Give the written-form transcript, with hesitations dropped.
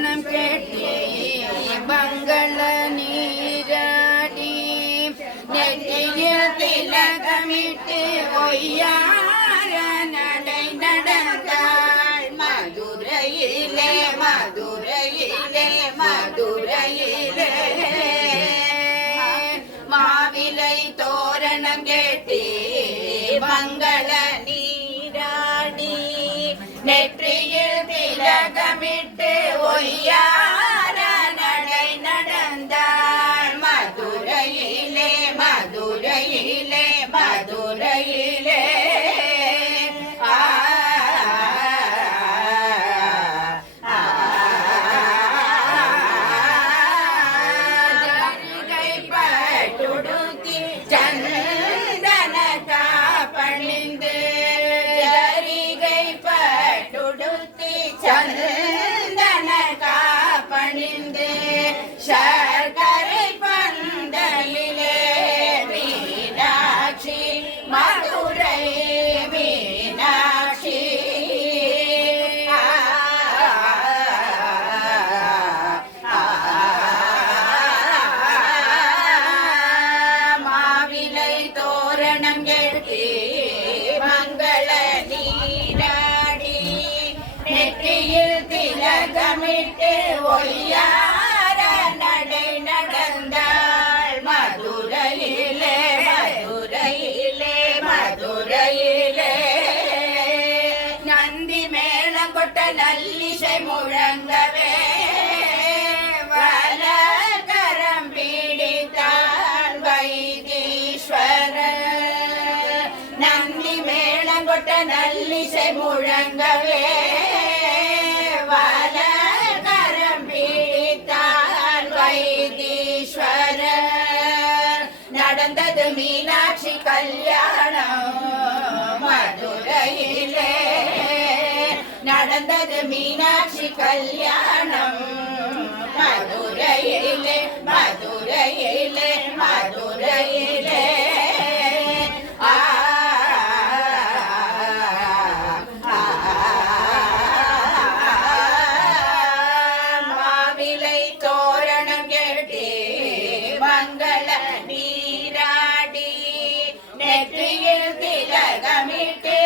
தோரணம் கெட்டி மங்கள நீராடி நெற்றியில் திலகமிட்டு ஒய்யார நடை நடந்தாள் மதுரையிலே மதுரையிலே மதுரையிலே மாவிலை தோரணம் கெட்டி மங்கள நீராடி நெற்றியில் திலகமிட்டு ஒய்யார நடை நடந்தாள் மதுரையிலே மதுரையிலே மதுரையிலே சந்தன காப்பணிந்து ஜரிகை பட்டுடுத்தி சந்தன காப்பணிந்து சர்க்கரை பந்தலிலே மீனாட்சி மதுரை மீனாட்சி மாவிலை தோரணம் கெட்டி மங்கள நீராடி நெற்றியில் திலகமிட்டு ஒய்யார நடை நடந்தாள் மதுரையிலே மதுரையிலே மதுரையிலே நந்தி மேளம் கொட்ட நல்லிசை முழங்கவே வலகரம் பிடித்தான் வைத்தீஸ்வரர் நந்தி மேளம் கொட்ட நல்லிசை முழங்கவே வலகரம் பிடித்தான் வைத்தீஸ்வரர் நடந்தது மீனாட்சி கல்யாணம் மதுரையிலே நடந்தது மீனாட்சி கல்யாணம் மதுரையிலே மதுரையிலே மதுரையிலே மாவிலை தோரணம் கெட்டி மங்கள நீராடி நெற்றியில் திலகமிட்டு